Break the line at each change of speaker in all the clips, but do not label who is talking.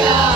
주시옵소서.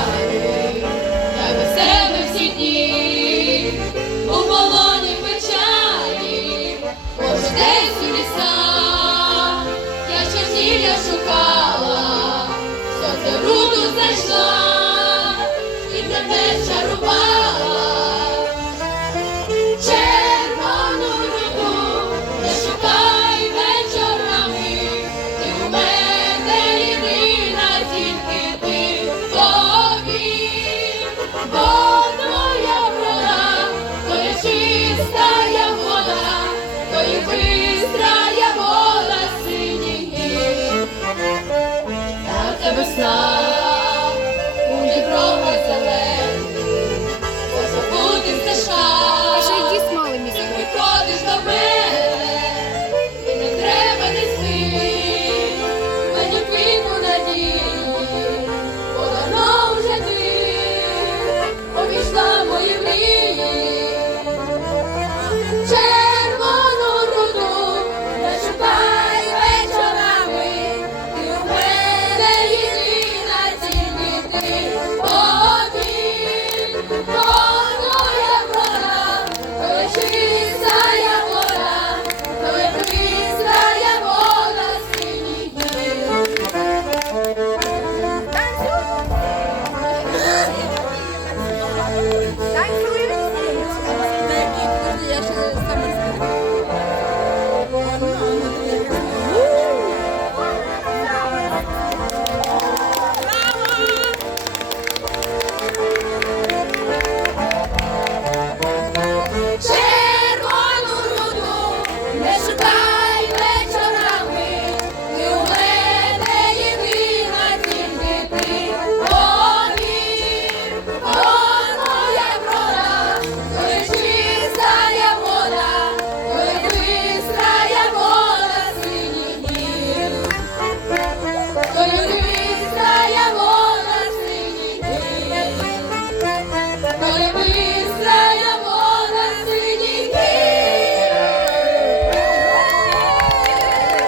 Oh! Shake.